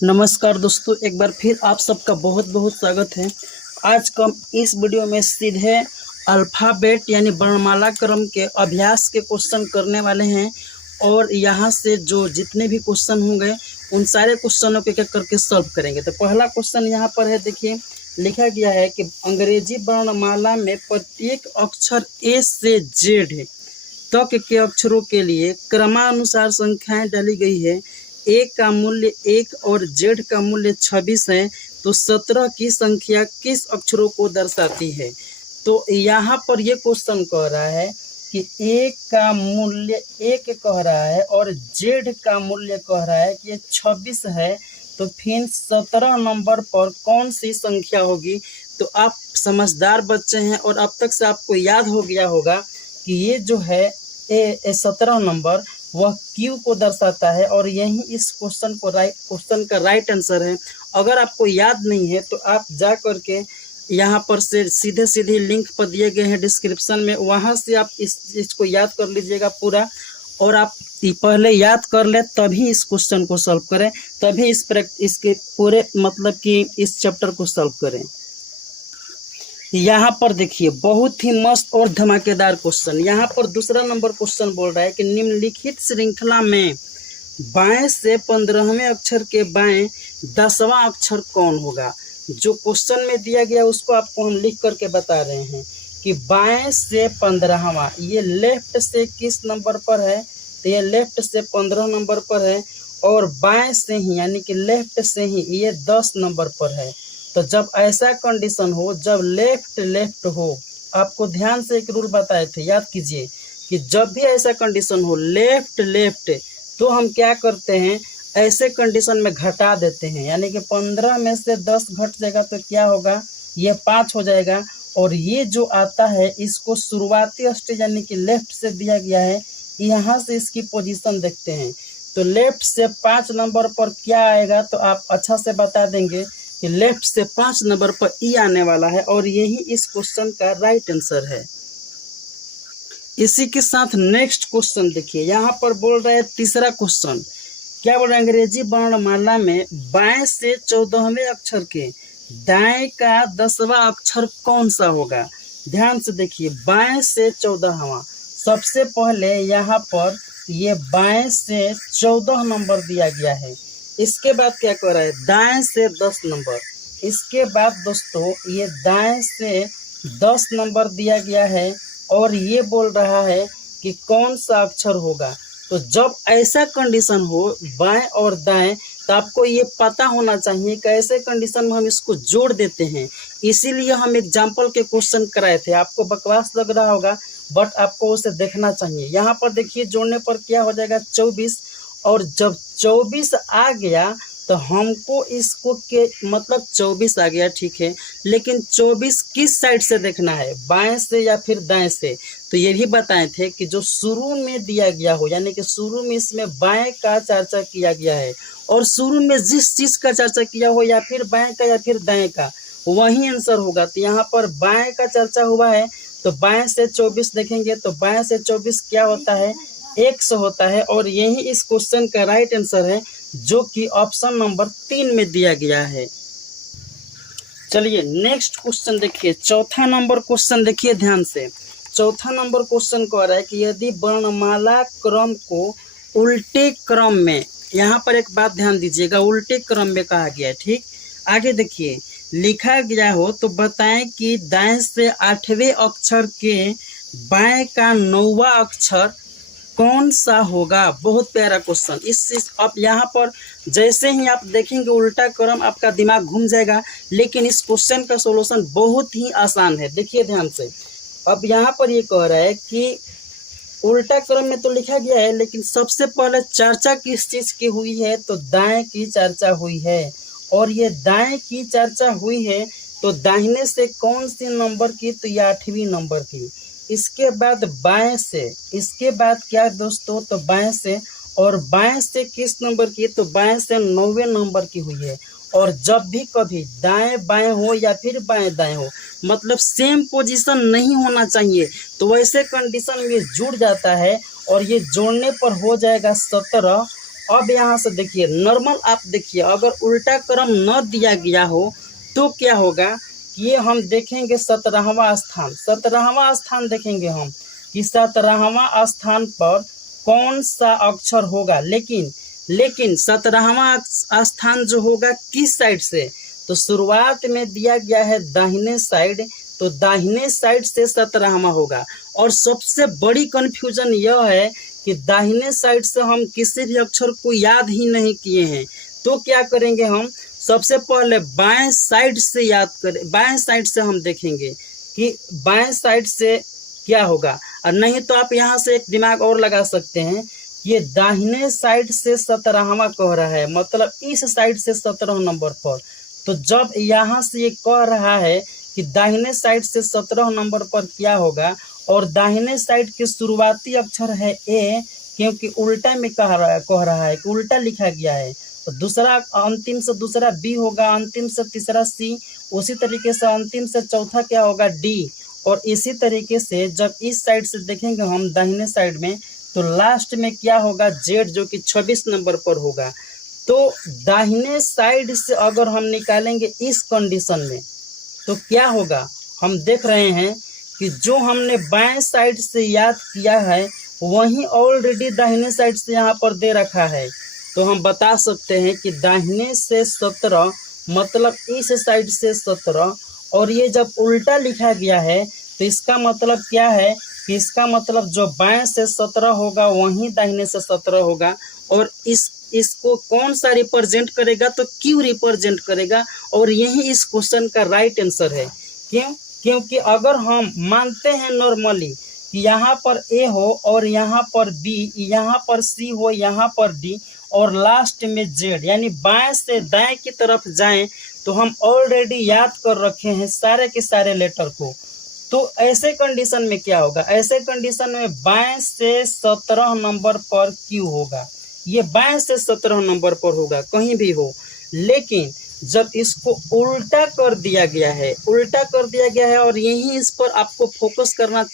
नमस्कार दोस्तों, एक बार फिर आप सबका बहुत बहुत स्वागत है। आज का इस वीडियो में सीधे अल्फ़ाबेट यानी वर्णमाला क्रम के अभ्यास के क्वेश्चन करने वाले हैं और यहाँ से जो जितने भी क्वेश्चन होंगे उन सारे क्वेश्चनों को एक करके सॉल्व करेंगे। तो पहला क्वेश्चन यहाँ पर है, देखिए लिखा गया है कि अंग्रेजी वर्णमाला में प्रत्येक अक्षर ए से जेड तक के अक्षरों के लिए क्रमानुसार संख्याएं डाली गई है। ए का मूल्य 1 और जेड का मूल्य 26 है, तो 17 की संख्या किस अक्षरों को दर्शाती है। तो यहाँ पर ये क्वेश्चन कह रहा है कि ए का मूल्य 1 कह रहा है और जेड का मूल्य कह रहा है कि ये 26 है, तो फिर 17 नंबर पर कौन सी संख्या होगी। तो आप समझदार बच्चे हैं और अब तक से आपको याद हो गया होगा कि ये जो है ए 17 नंबर वह क्यू को दर्शाता है और यही इस क्वेश्चन का राइट आंसर है। अगर आपको याद नहीं है तो आप जा करके यहाँ पर से सीधे लिंक पर दिए गए हैं डिस्क्रिप्शन में, वहाँ से आप इसको याद कर लीजिएगा पूरा। और आप पहले याद कर ले तभी इस क्वेश्चन को सॉल्व करें, तभी इसके पूरे मतलब कि इस चैप्टर को सॉल्व करें। यहाँ पर देखिए बहुत ही मस्त और धमाकेदार क्वेश्चन। यहाँ पर दूसरा नंबर क्वेश्चन बोल रहा है कि निम्नलिखित श्रृंखला में बाएं से 15वें अक्षर के बाएं 10वां अक्षर कौन होगा। जो क्वेश्चन में दिया गया उसको आपको हम लिख करके बता रहे हैं कि बाएं से 15वां, ये लेफ्ट से किस नंबर पर है, तो ये लेफ्ट से 15 नंबर पर है और बाएं से ही यानी कि लेफ्ट से ही ये 10 नंबर पर है। तो जब ऐसा कंडीशन हो, जब लेफ्ट हो, आपको ध्यान से एक रूल बताए थे, याद कीजिए कि जब भी ऐसा कंडीशन हो लेफ्ट तो हम क्या करते हैं, ऐसे कंडीशन में घटा देते हैं। यानी कि 15 में से 10 घट जाएगा तो क्या होगा, ये 5 हो जाएगा। और ये जो आता है इसको शुरुआती स्टेज यानी कि लेफ्ट से दिया गया है, यहाँ से इसकी पोजीशन देखते हैं। तो लेफ्ट से 5 नंबर पर क्या आएगा, तो आप अच्छा से बता देंगे कि लेफ्ट से 5 नंबर पर ई आने वाला है और यही इस क्वेश्चन का राइट आंसर है। इसी के साथ नेक्स्ट क्वेश्चन देखिए, यहाँ पर बोल रहे हैं तीसरा क्वेश्चन क्या बोल रहे हैं, अंग्रेजी वर्णमाला में बाएं से 14वें अक्षर के दाएं का 10वां अक्षर कौन सा होगा। ध्यान से देखिए, बाएं से 14वां, सबसे पहले यहाँ पर ये बाएं से 14 नंबर दिया गया है। इसके बाद क्या कर रहा है, दाएं से 10 नंबर। इसके बाद दोस्तों ये दाएं से 10 नंबर दिया गया है और ये बोल रहा है कि कौन सा अक्षर होगा। तो जब ऐसा कंडीशन हो बाएं और दाएं, तो आपको ये पता होना चाहिए कि ऐसे कंडीशन में हम इसको जोड़ देते हैं। इसीलिए हम एग्जाम्पल के क्वेश्चन कराए थे। आपको बकवास लग रहा होगा बट आपको उसे देखना चाहिए। यहाँ पर देखिए जोड़ने पर क्या हो जाएगा 24, और जब 24 आ गया तो हमको इसको के मतलब 24 आ गया, ठीक है, लेकिन 24 किस साइड से देखना है, बाएं से या फिर दाएं से। तो ये भी बताए थे कि जो शुरू में दिया गया हो, यानी कि शुरू में इसमें बाएं का चर्चा किया गया है और शुरू में जिस चीज़ का चर्चा किया हो या फिर बाएं का या फिर दाएं का, वही आंसर होगा। तो यहाँ पर बाएं का चर्चा हुआ है तो बाएं से 24 देखेंगे तो बाएं से 24 क्या होता है, 100 होता है और यही इस क्वेश्चन का राइट आंसर है, जो कि ऑप्शन नंबर 3 में दिया गया है। चलिए नेक्स्ट क्वेश्चन देखिए, चौथा नंबर क्वेश्चन देखिए ध्यान से। चौथा नंबर क्वेश्चन कह रहा है कि यदि वर्णमाला क्रम को उल्टे क्रम में, यहाँ पर एक बात ध्यान दीजिएगा, उल्टे क्रम में कहा गया है, ठीक। आगे देखिए लिखा गया हो तो बताएं कि दाएं से 8वें अक्षर के बाएं का 9वां अक्षर कौन सा होगा। बहुत प्यारा क्वेश्चन। इस अब यहाँ पर जैसे ही आप देखेंगे उल्टा क्रम, आपका दिमाग घूम जाएगा, लेकिन इस क्वेश्चन का सॉल्यूशन बहुत ही आसान है। देखिए ध्यान से, अब यहाँ पर ये कह रहा है कि उल्टा क्रम में तो लिखा गया है, लेकिन सबसे पहले चर्चा किस चीज़ की हुई है, तो दाएं की चर्चा हुई है। और ये दाएं की चर्चा हुई है तो दाहिने से कौन सी नंबर की, तो ये 8वीं नंबर की। इसके बाद बाएं से, इसके बाद क्या दोस्तों, तो बाएं से, और बाएं से किस नंबर की, तो बाएं से 9वें नंबर की हुई है। और जब भी कभी दाएं बाएं हो या फिर बाएं दाएं हो, मतलब सेम पोजीशन नहीं होना चाहिए, तो वैसे कंडीशन में जुड़ जाता है और ये जोड़ने पर हो जाएगा 17 अब यहाँ से देखिए नॉर्मल, आप देखिए अगर उल्टा क्रम न दिया गया हो तो क्या होगा, ये हम देखेंगे 17वां स्थान, 17वां स्थान देखेंगे हम कि 17वां स्थान पर कौन सा अक्षर होगा, लेकिन 17वां स्थान जो होगा किस साइड से, तो शुरुआत में दिया गया है दाहिने साइड, तो दाहिने साइड से 17वां होगा। और सबसे बड़ी कंफ्यूजन यह है कि दाहिने साइड से हम किसी भी अक्षर को याद ही नहीं किए हैं, तो क्या करेंगे हम, सबसे पहले बाएं साइड से याद करें, बाएं साइड से हम देखेंगे कि बाएं साइड से क्या होगा। और नहीं तो आप यहाँ से एक दिमाग और लगा सकते हैं, ये दाहिने साइड से 17वां कह रहा है, मतलब इस साइड से 17 नंबर पर, तो जब यहाँ से ये कह रहा है कि दाहिने साइड से 17 नंबर पर क्या होगा, और दाहिने साइड के शुरुआती अक्षर है ए, क्योंकि उल्टा में कह रहा है कि उल्टा लिखा गया है, तो दूसरा अंतिम से दूसरा बी होगा, अंतिम से तीसरा सी, उसी तरीके से अंतिम से चौथा क्या होगा डी, और इसी तरीके से जब इस साइड से देखेंगे हम दाहिने साइड में, तो लास्ट में क्या होगा जेड, जो कि 26 नंबर पर होगा। तो दाहिने साइड से अगर हम निकालेंगे इस कंडीशन में तो क्या होगा, हम देख रहे हैं कि जो हमने बाएं साइड से याद किया है वही ऑलरेडी दाहिने साइड से यहाँ पर दे रखा है, तो हम बता सकते हैं कि दाहिने से 17 मतलब इस साइड से 17, और ये जब उल्टा लिखा गया है तो इसका मतलब क्या है कि इसका मतलब जो बाएं से 17 होगा वही दाहिने से 17 होगा, और इसको कौन सा रिप्रेजेंट करेगा, तो क्यू रिप्रेजेंट करेगा, और यही इस क्वेश्चन का राइट आंसर है। क्यों, क्योंकि अगर हम मानते हैं नॉर्मली कि यहाँ पर ए हो और यहाँ पर बी, यहाँ पर सी हो, यहाँ पर डी, और लास्ट में जेड, यानी बाएं से दाएं की तरफ जाएं, तो हम ऑलरेडी याद कर रखे हैं सारे के सारे लेटर को, तो ऐसे कंडीशन में क्या होगा, ऐसे कंडीशन में बाएं से 17 नंबर पर क्यू होगा, ये बाएं से 17 नंबर पर होगा कहीं भी हो। लेकिन जब इसको उल्टा कर दिया गया है, उल्टा कर दिया गया है, और यही इस पर आपको फोकस करना,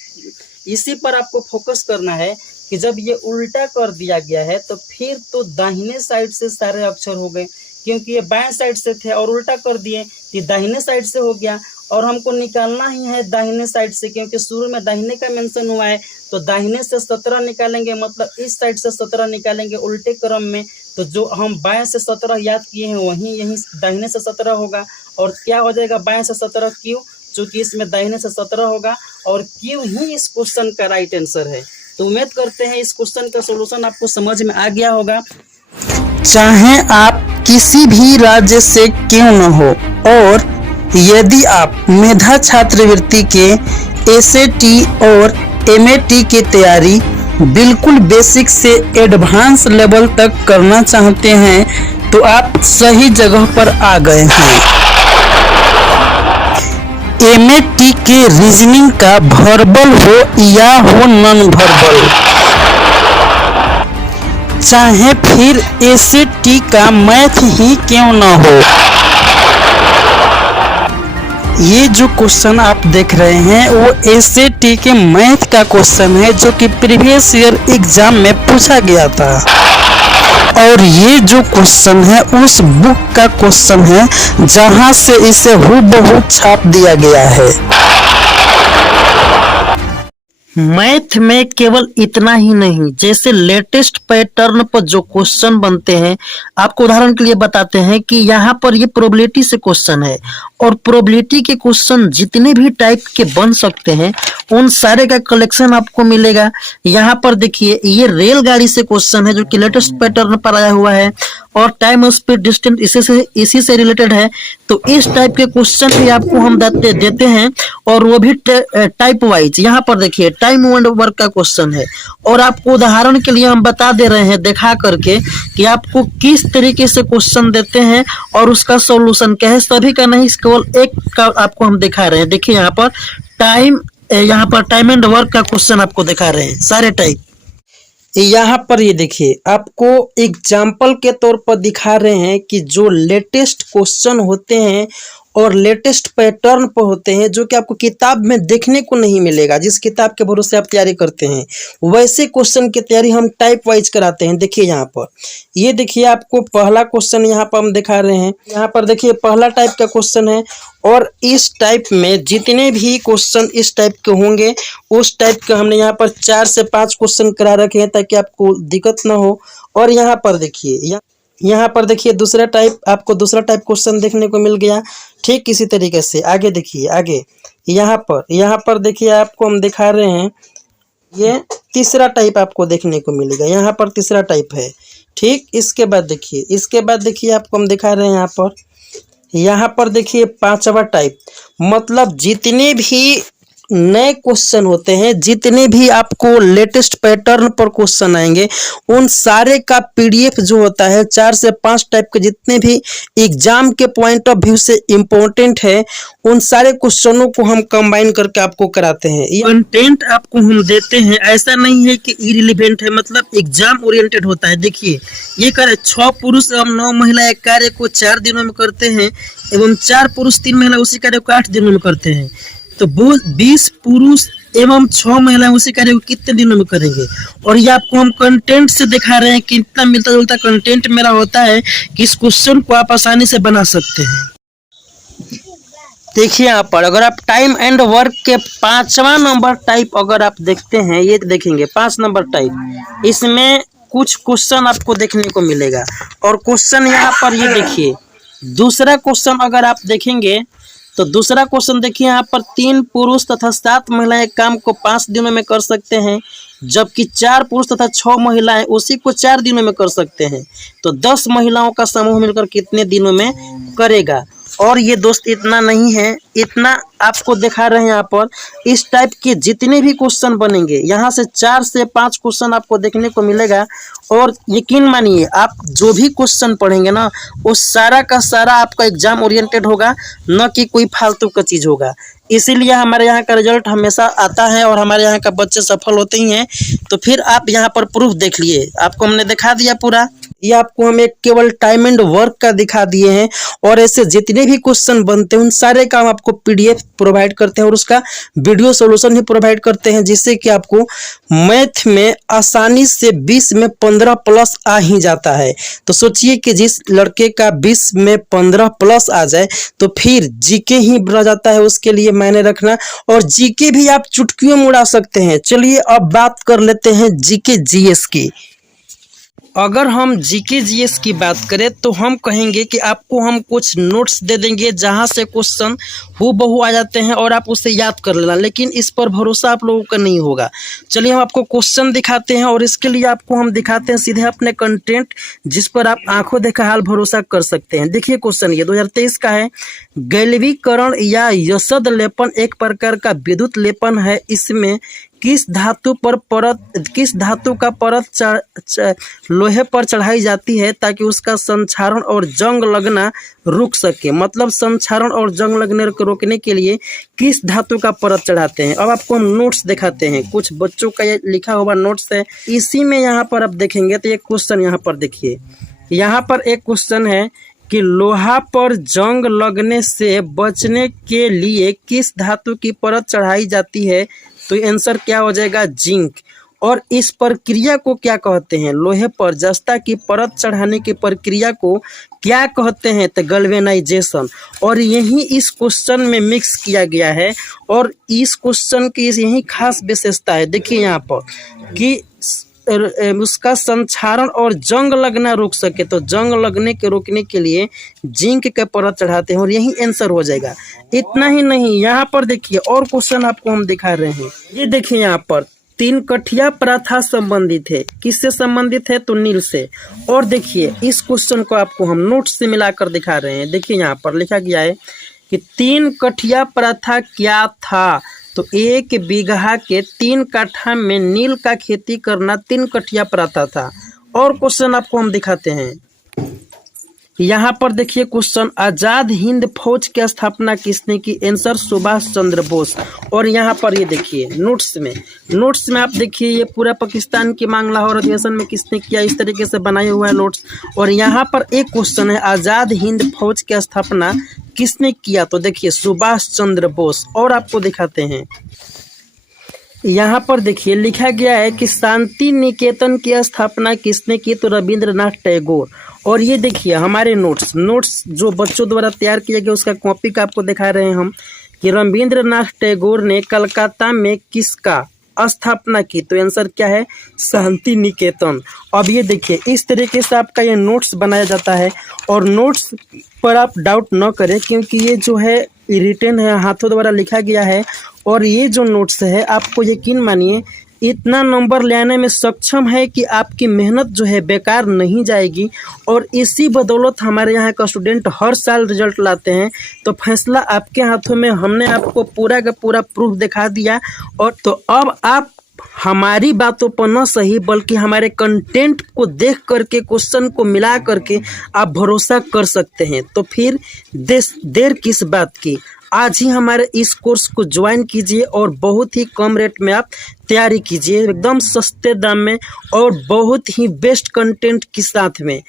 इसी पर आपको फोकस करना है कि जब ये उल्टा कर दिया गया है तो फिर तो दाहिने साइड से सारे अक्षर हो गए, क्योंकि ये बाएं साइड से थे और उल्टा कर दिए, ये दाहिने साइड से हो गया, और हमको निकालना ही है दाहिने साइड से, क्योंकि शुरू में दाहिने का मेंशन हुआ है, तो दाहिने से 17 निकालेंगे, मतलब इस साइड से 17 निकालेंगे उल्टे क्रम में, तो जो हम बाएं से 17 याद किए हैं वही यहीं दाहिने से 17 होगा, और क्या हो जाएगा बाएं से 17 क्यू, चूँकि इसमें दाहिने से 17 होगा, और क्यू ही इस क्वेश्चन का राइट आंसर है। तो उम्मीद करते हैं इस क्वेश्चन का सॉल्यूशन आपको समझ में आ गया होगा। चाहे आप किसी भी राज्य से क्यों न हो, और यदि आप मेधा छात्रवृत्ति के एसएटी और एमएटी की तैयारी बिल्कुल बेसिक से एडवांस लेवल तक करना चाहते हैं तो आप सही जगह पर आ गए हैं। एमएटी के रीजनिंग का वर्बल हो या हो नॉन वर्बल, चाहे फिर एसएटी का मैथ ही क्यों न हो, ये जो क्वेश्चन आप देख रहे हैं वो एसएटी के मैथ का क्वेश्चन है, जो कि प्रीवियस ईयर एग्जाम में पूछा गया था, और ये जो क्वेश्चन है उस बुक का क्वेश्चन है जहां से इसे हूबहू छाप दिया गया है। मैथ में केवल इतना ही नहीं, जैसे लेटेस्ट पैटर्न पर जो क्वेश्चन बनते हैं, आपको उदाहरण के लिए बताते हैं कि यहाँ पर ये प्रोबेबिलिटी से क्वेश्चन है, और प्रोबेबिलिटी के क्वेश्चन जितने भी टाइप के बन सकते हैं उन सारे का कलेक्शन आपको मिलेगा। यहाँ पर देखिए ये रेलगाड़ी से क्वेश्चन है जो कि लेटेस्ट पैटर्न पर आया हुआ है, और टाइम स्पीड डिस्टेंस इसी से रिलेटेड है, तो इस टाइप के क्वेश्चन भी आपको हम देते हैं, और वो भी टाइप वाइज। यहाँ पर देखिए टाइम एंड वर्क का क्वेश्चन है, और आपको उदाहरण के लिए हम बता दे रहे हैं दिखा करके कि आपको किस तरीके से क्वेश्चन देते हैं और उसका सॉल्यूशन क्या है। सभी का नहीं, केवल एक का आपको हम दिखा रहे हैं। देखिए यहाँ पर टाइम एंड वर्क का क्वेश्चन आपको दिखा रहे हैं सारे टाइप। यहाँ पर ये देखिए आपको एग्जाम्पल के तौर पर दिखा रहे हैं कि जो लेटेस्ट क्वेश्चन होते हैं और लेटेस्ट पैटर्न पर होते हैं, जो कि आपको किताब में देखने को नहीं मिलेगा। जिस किताब के भरोसे आप तैयारी करते हैं वैसे क्वेश्चन की तैयारी हम टाइप वाइज कराते हैं। देखिए यहाँ पर, ये देखिए आपको पहला क्वेश्चन यहाँ पर हम दिखा रहे हैं। यहाँ पर देखिए पहला टाइप का क्वेश्चन है, और इस टाइप में जितने भी क्वेश्चन इस टाइप के होंगे उस टाइप के हमने यहाँ पर 4 से 5 क्वेश्चन करा रखे हैं, ताकि आपको दिक्कत ना हो। और यहाँ पर देखिए, यहाँ पर देखिए दूसरा टाइप, आपको दूसरा टाइप क्वेश्चन देखने को मिल गया। ठीक इसी तरीके से आगे देखिए, आगे यहाँ पर देखिए आपको हम दिखा रहे हैं, ये तीसरा टाइप आपको देखने को मिलेगा। यहाँ पर तीसरा टाइप है। ठीक, इसके बाद देखिए आपको हम दिखा रहे हैं यहाँ पर देखिए पांचवा टाइप। मतलब जितने भी नए क्वेश्चन होते हैं, जितने भी आपको लेटेस्ट पैटर्न पर क्वेश्चन आएंगे, उन सारे का पीडीएफ जो होता है 4 से 5 टाइप के जितने भी एग्जाम के पॉइंट ऑफ व्यू से इम्पोर्टेंट है, उन सारे क्वेश्चनों को हम कंबाइन करके आपको कराते हैं। ये कंटेंट आपको हम देते हैं, ऐसा नहीं है कि इरिलेवेंट है, मतलब एग्जाम ओरिएंटेड होता है। देखिए ये कार्य 6 पुरुष एवं 9 महिला एक कार्य को 4 दिनों में करते हैं, एवं 4 पुरुष 3 महिला उसी कार्य को 8 दिनों में करते हैं। तो 20 पुरुष एवं 6 महिलाएं उसी कार्य को कितने दिनों में करेंगे। और ये आपको हम कंटेंट से दिखा रहे हैं कि इतना मिलता जुलता कंटेंट मेरा होता है कि इस क्वेश्चन को आप आसानी से बना सकते हैं। देखिए यहाँ पर अगर आप टाइम एंड वर्क के 5वां नंबर टाइप अगर आप देखते हैं, ये देखेंगे 5 नंबर टाइप, इसमें कुछ क्वेश्चन आपको देखने को मिलेगा। और क्वेश्चन यहाँ पर ये देखिए, दूसरा क्वेश्चन अगर आप देखेंगे तो दूसरा क्वेश्चन देखिए यहाँ पर 3 पुरुष तथा 7 महिलाएं काम को 5 दिनों में कर सकते हैं, जबकि 4 पुरुष तथा 6 महिलाएं उसी को 4 दिनों में कर सकते हैं। तो 10 महिलाओं का समूह मिलकर कितने दिनों में करेगा। और ये दोस्त इतना नहीं है, इतना आपको दिखा रहे हैं यहाँ पर। इस टाइप के जितने भी क्वेश्चन बनेंगे, यहाँ से 4 से 5 क्वेश्चन आपको देखने को मिलेगा। और यकीन मानिए आप जो भी क्वेश्चन पढ़ेंगे ना, वो सारा का सारा आपका एग्जाम ओरिएंटेड होगा, न कि कोई फालतू का चीज़ होगा। इसीलिए हमारे यहाँ का रिजल्ट हमेशा आता है और हमारे यहाँ का बच्चे सफल होते ही हैं। तो फिर आप यहाँ पर प्रूफ देख लिए, आपको हमने दिखा दिया पूरा। ये आपको हम एक केवल टाइम एंड वर्क का दिखा दिए हैं, और ऐसे जितने भी क्वेश्चन बनते हैं उन सारे का हम आपको पीडीएफ प्रोवाइड करते हैं और उसका वीडियो सॉल्यूशन भी प्रोवाइड करते हैं, जिससे कि आपको मैथ में आसानी से 20 में 15 प्लस आ ही जाता है। तो सोचिए कि जिस लड़के का 20 में 15 प्लस आ जाए तो फिर जीके ही रह जाता है, उसके लिए मायने रखना। और जीके भी आप चुटकियों में उड़ा सकते हैं। चलिए अब बात कर लेते हैं जीके जीएस की। अगर हम जीके जीएस की बात करें तो हम कहेंगे कि आपको हम कुछ नोट्स दे देंगे जहां से क्वेश्चन हूबहू आ जाते हैं और आप उसे याद कर लेना, लेकिन इस पर भरोसा आप लोगों का नहीं होगा। चलिए हम आपको क्वेश्चन दिखाते हैं, और इसके लिए आपको हम दिखाते हैं सीधे अपने कंटेंट, जिस पर आप आंखों देखा हाल भरोसा कर सकते हैं। देखिए क्वेश्चन ये 2023 का है। गैल्वीकरण या यशद लेपन एक प्रकार का विद्युत लेपन है। इसमें किस धातु का परत लोहे पर चढ़ाई जाती है ताकि उसका संक्षारण और जंग लगना रुक सके। मतलब संक्षारण और जंग लगने को रोकने के लिए किस धातु का परत चढ़ाते हैं। अब आपको हम नोट्स दिखाते हैं, कुछ बच्चों का ये लिखा हुआ नोट्स है। इसी में यहाँ पर आप देखेंगे तो एक क्वेश्चन यहाँ पर देखिए, यहाँ पर एक क्वेश्चन है कि लोहा पर जंग लगने से बचने के लिए किस धातु की परत चढ़ाई जाती है। तो आंसर क्या हो जाएगा, जिंक। और इस प्रक्रिया को क्या कहते हैं, लोहे पर जस्ता की परत चढ़ाने की प्रक्रिया को क्या कहते हैं, तो गैल्वेनाइजेशन। और यही इस क्वेश्चन में मिक्स किया गया है, और इस क्वेश्चन की यही खास विशेषता है। देखिए यहाँ पर कि उसका संक्षारण और जंग लगना रुक सके, तो जंग लगने के रोकने के लिए जिंक के परत चढ़ाते हैं, और यही आंसर हो जाएगा। इतना ही नहीं, यहाँ पर देखिए और क्वेश्चन आपको हम दिखा रहे हैं। ये देखिए यहाँ पर 3 कठिया प्रथा संबंधित है। किससे संबंधित है, तो नील से। और देखिए इस क्वेश्चन को आपको हम नोट से मिलाकर दिखा रहे हैं। देखिए यहाँ पर लिखा गया है कि 3 कठिया प्रथा क्या था। तो 1 बीघा के 3 कट्ठा में नील का खेती करना 3 कठिया प्रथा था। और क्वेश्चन आपको हम दिखाते हैं। यहाँ पर देखिए क्वेश्चन, आजाद हिंद फौज की स्थापना किसने की। आंसर सुभाष चंद्र बोस। और यहाँ पर ये देखिए नोट्स में आप देखिए ये पूरा पाकिस्तान की मांग लाहौर अधिवेशन में किसने किया, इस तरीके से बनाया हुआ है नोट्स। और यहाँ पर एक क्वेश्चन है, आजाद हिंद फौज की स्थापना किसने किया? तो देखिए सुभाष चंद्र बोस। और आपको दिखाते हैं, यहाँ पर देखिए लिखा गया है कि शांति निकेतन की स्थापना किसने की? तो रविंद्रनाथ टैगोर। और ये देखिए हमारे नोट्स जो बच्चों द्वारा तैयार किया गया उसका कॉपी का आपको दिखा रहे हैं हम कि रविंद्रनाथ टैगोर ने कलकत्ता में किसका स्थापना की? तो आंसर क्या है? शांति निकेतन। अब ये देखिए इस तरीके से आपका ये नोट्स बनाया जाता है और नोट्स पर आप डाउट न करें क्योंकि ये जो है रिटन है, हाथों द्वारा लिखा गया है। और ये जो नोट्स है आपको यकीन मानिए इतना नंबर लाने में सक्षम है कि आपकी मेहनत जो है बेकार नहीं जाएगी। और इसी बदौलत हमारे यहाँ का स्टूडेंट हर साल रिजल्ट लाते हैं। तो फैसला आपके हाथों में, हमने आपको पूरा का पूरा प्रूफ दिखा दिया। और तो अब आप हमारी बातों पर न सही बल्कि हमारे कंटेंट को देख करके क्वेश्चन को मिला करके आप भरोसा कर सकते हैं। तो फिर देर किस बात की, आज ही हमारे इस कोर्स को ज्वाइन कीजिए और बहुत ही कम रेट में आप तैयारी कीजिए, एकदम सस्ते दाम में और बहुत ही बेस्ट कंटेंट के साथ में।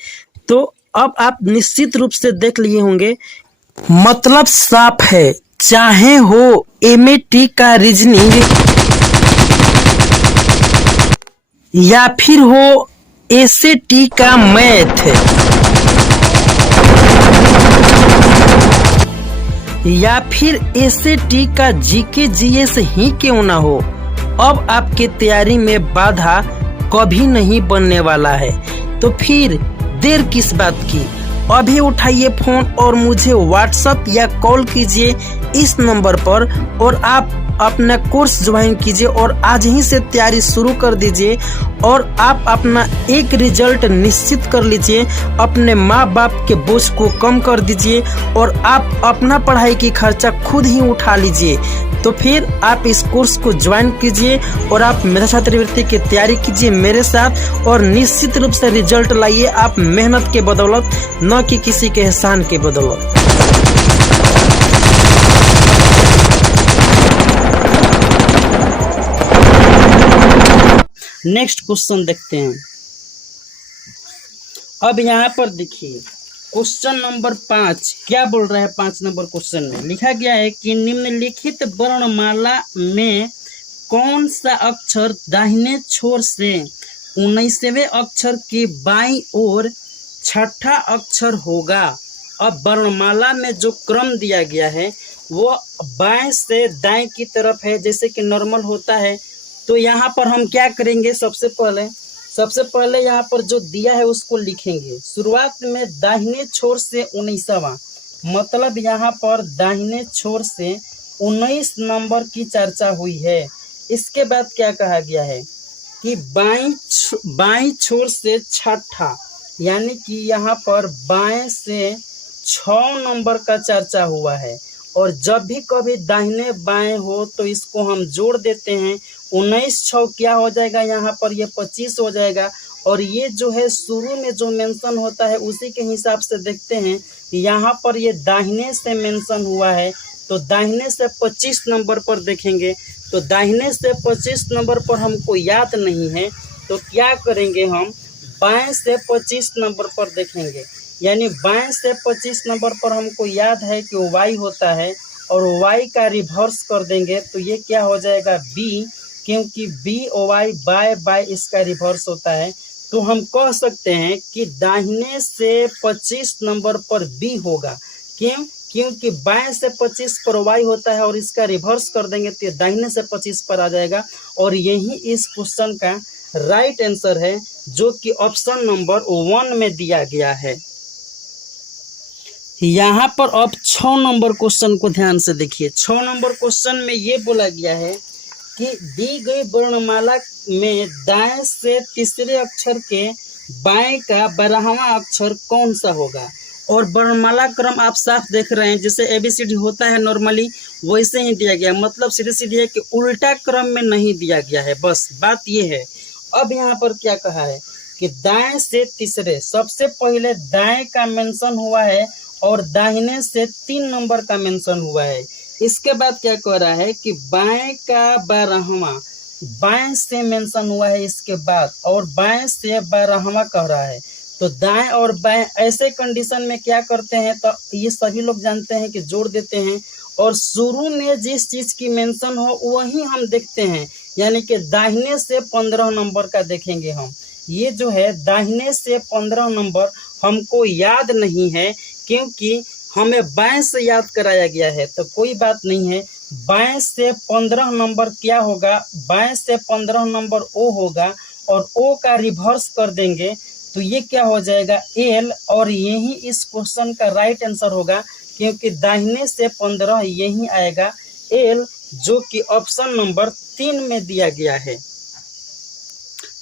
तो अब आप निश्चित रूप से देख लिए होंगे, मतलब साफ है, चाहे हो एमएटी का रीजनिंग या फिर हो एसएटी का मैथ या फिर एसएटी का जीके जीएस ही क्यों ना हो, अब आपके तैयारी में बाधा कभी नहीं बनने वाला है। तो फिर देर किस बात की, अभी उठाइए फोन और मुझे व्हाट्सएप या कॉल कीजिए इस नंबर पर और आप अपना कोर्स ज्वाइन कीजिए और आज ही से तैयारी शुरू कर दीजिए। और आप अपना एक रिजल्ट निश्चित कर लीजिए, अपने माँ बाप के बोझ को कम कर दीजिए और आप अपना पढ़ाई की खर्चा खुद ही उठा लीजिए। तो फिर आप इस कोर्स को ज्वाइन कीजिए और आप मेधा छात्रवृत्ति की तैयारी कीजिए मेरे साथ और निश्चित रूप से रिजल्ट लाइए आप मेहनत के बदौलत, न कि किसी के एहसान के बदौलत। नेक्स्ट क्वेश्चन देखते हैं। अब यहाँ पर देखिए क्वेश्चन नंबर 5 क्या बोल रहा है। 5 नंबर क्वेश्चन में लिखा गया है कि निम्नलिखित वर्णमाला में कौन सा अक्षर दाहिने छोर से 19वें अक्षर के बाईं ओर छठा अक्षर होगा। अब वर्णमाला में जो क्रम दिया गया है वो बाएं से दाएं की तरफ है, जैसे कि नॉर्मल होता है। तो यहाँ पर हम क्या करेंगे, सबसे पहले यहाँ पर जो दिया है उसको लिखेंगे। शुरुआत में दाहिने छोर से 19वां, मतलब यहाँ पर दाहिने छोर से 19 नंबर की चर्चा हुई है। इसके बाद क्या कहा गया है कि बाईं छोर से छठा, यानी कि यहाँ पर बाएं से 6 नंबर का चर्चा हुआ है। और जब भी कभी दाहिने बाएं हो तो इसको हम जोड़ देते हैं। 19 6 क्या हो जाएगा, यहाँ पर ये 25 हो जाएगा। और ये जो है शुरू में जो मेंशन होता है उसी के हिसाब से देखते हैं। यहाँ पर ये दाहिने से मेंशन हुआ है तो दाहिने से 25 नंबर पर देखेंगे। तो दाहिने से 25 नंबर पर हमको याद नहीं है तो क्या करेंगे, हम बाएं से 25 नंबर पर देखेंगे। यानी बाएं से 25 नंबर पर हमको याद है कि y होता है और y का रिवर्स कर देंगे तो ये क्या हो जाएगा b, क्योंकि b और y बाय इसका रिवर्स होता है। तो हम कह सकते हैं कि दाहिने से 25 नंबर पर b होगा। क्यों? क्योंकि बाएं से 25 पर y होता है और इसका रिवर्स कर देंगे तो ये दाहिने से 25 पर आ जाएगा। और यही इस क्वेश्चन का राइट आंसर है जो कि ऑप्शन नंबर 1 में दिया गया है। यहाँ पर अब 6 नंबर क्वेश्चन को ध्यान से देखिए। 6 नंबर क्वेश्चन में ये बोला गया है कि दी गई वर्णमाला में दाएं से तीसरे अक्षर के बाएं का 12वां अक्षर कौन सा होगा। और वर्णमाला क्रम आप साफ देख रहे हैं, जैसे ABCD होता है नॉर्मली वैसे ही दिया गया, मतलब सीधे सीधे है कि उल्टा क्रम में नहीं दिया गया है, बस बात ये है। अब यहाँ पर क्या कहा है कि दाएं से तीसरे, सबसे पहले दाएं का मेंशन हुआ है और दाहिने से 3 नंबर का मेंशन हुआ है। इसके बाद क्या कह रहा है कि बाएं का 12वां, बाएं से मेंशन हुआ है इसके बाद, और बाएं से 12वां कह रहा है। तो दाएं और बाएं ऐसे कंडीशन में क्या करते हैं, तो ये सभी लोग जानते हैं कि जोड़ देते हैं और शुरू में जिस चीज की मेंशन हो वही हम देखते हैं, यानी कि दाहिने से 15 नंबर का देखेंगे हम। ये जो है दाहिने से 15 नंबर हमको याद नहीं है क्योंकि हमें बाएं से याद कराया गया है, तो कोई बात नहीं है। बाएं से 15 नंबर क्या होगा, बाएं से 15 नंबर ओ होगा और ओ का रिवर्स कर देंगे तो ये क्या हो जाएगा एल, और यही इस क्वेश्चन का राइट आंसर होगा क्योंकि दाहिने से 15 यही आएगा एल, जो कि ऑप्शन नंबर 3 में दिया गया है।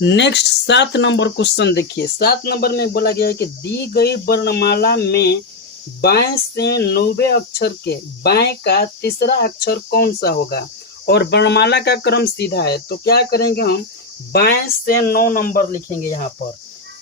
नेक्स्ट 7 नंबर क्वेश्चन देखिए। 7 नंबर में बोला गया है कि दी गई वर्णमाला में बाएं से 90 अक्षर के बाएं का तीसरा अक्षर कौन सा होगा, और वर्णमाला का क्रम सीधा है, तो क्या करेंगे हम बाएं से 9 नंबर लिखेंगे। यहाँ पर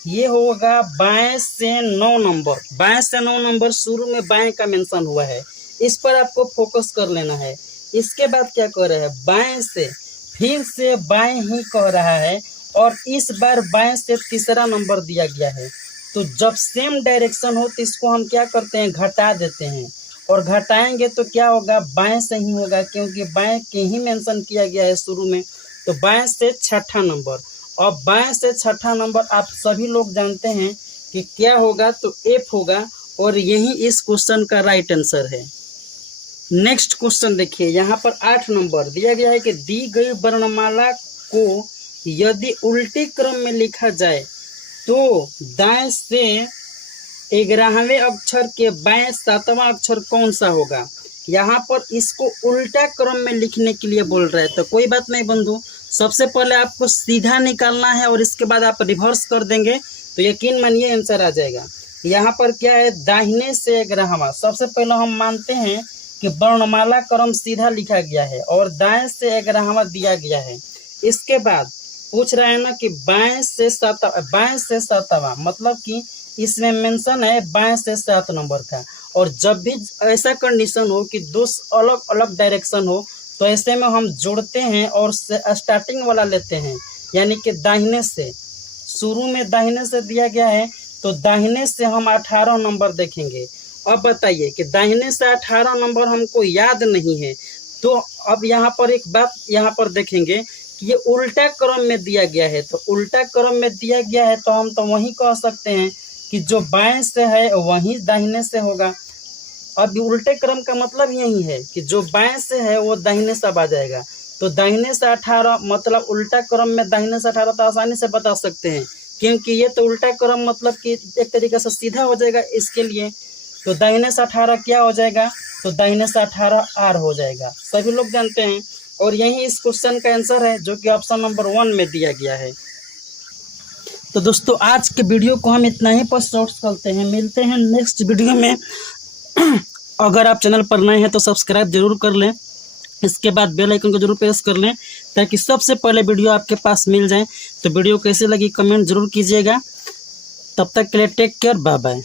ये होगा बाएं से 9 नंबर। बाएं से 9 नंबर शुरू में बाएं का मेंशन हुआ है, इस पर आपको फोकस कर लेना है। इसके बाद क्या कह रहा है, बाएं से फिर से बाएं ही कह रहा है और इस बार बाएं से तीसरा नंबर दिया गया है। तो जब सेम डायरेक्शन हो तो इसको हम क्या करते हैं, घटा देते हैं, और घटाएंगे तो क्या होगा बाएं से ही होगा क्योंकि बाएं के ही मेंशन किया गया है शुरू में। तो बाएं से छठा नंबर, और बाएं से छठा नंबर आप सभी लोग जानते हैं कि क्या होगा, तो एफ होगा, और यही इस क्वेश्चन का राइट आंसर है। नेक्स्ट क्वेश्चन देखिए। यहाँ पर 8 नंबर दिया गया है कि दी गई वर्णमाला को यदि उल्टे क्रम में लिखा जाए तो दाएं से 11वें अक्षर के बाएं 7वां अक्षर कौन सा होगा। यहाँ पर इसको उल्टा क्रम में लिखने के लिए बोल रहे हैं, तो कोई बात नहीं बंधु, सबसे पहले आपको सीधा निकालना है और इसके बाद आप रिवर्स कर देंगे तो यकीन मानिए आंसर आ जाएगा। यहाँ पर क्या है, दाहिने से 11वां। सबसे पहले हम मानते हैं कि वर्णमाला क्रम सीधा लिखा गया है और दाएं से 11वां दिया गया है। इसके बाद पूछ रहा है ना कि बाएं से 7वां, मतलब कि इसमें मेंशन है बाएं से 7 नंबर का, और जब भी ऐसा कंडीशन हो कि दो अलग अलग डायरेक्शन हो तो ऐसे में हम जोड़ते हैं और स्टार्टिंग वाला लेते हैं, यानी कि दाहिने से। शुरू में दाहिने से दिया गया है तो दाहिने से हम 18 नंबर देखेंगे। अब बताइए कि दाहिने से 18 नंबर हमको याद नहीं है, तो अब यहाँ पर एक बात यहाँ पर देखेंगे कि ये उल्टा क्रम में दिया गया है, तो उल्टा क्रम में दिया गया है तो हम तो वही कह सकते हैं कि जो बाएं से है वही दाहिने से होगा। अब उल्टे क्रम का मतलब यही है कि जो बाएं से है वो दाहिने से आ जाएगा, तो दाहिने से 18 मतलब उल्टा क्रम में दाहिने से 18 तो आसानी से बता सकते हैं क्योंकि ये तो उल्टा क्रम मतलब कि एक तरीके से सीधा हो जाएगा इसके लिए। तो दाहिने से 18 क्या हो जाएगा, तो दाहिने से 18 आर हो जाएगा, सभी लोग जानते हैं, और यही इस क्वेश्चन का आंसर है जो कि ऑप्शन नंबर 1 में दिया गया है। तो दोस्तों आज के वीडियो को हम इतना ही पर शॉर्ट्स करते हैं, मिलते हैं नेक्स्ट वीडियो में। अगर आप चैनल पर नए हैं तो सब्सक्राइब जरूर कर लें, इसके बाद बेल आइकन को जरूर प्रेस कर लें ताकि सबसे पहले वीडियो आपके पास मिल जाए। तो वीडियो कैसे लगी कमेंट जरूर कीजिएगा। तब तक के लिए टेक केयर, बाय बाय।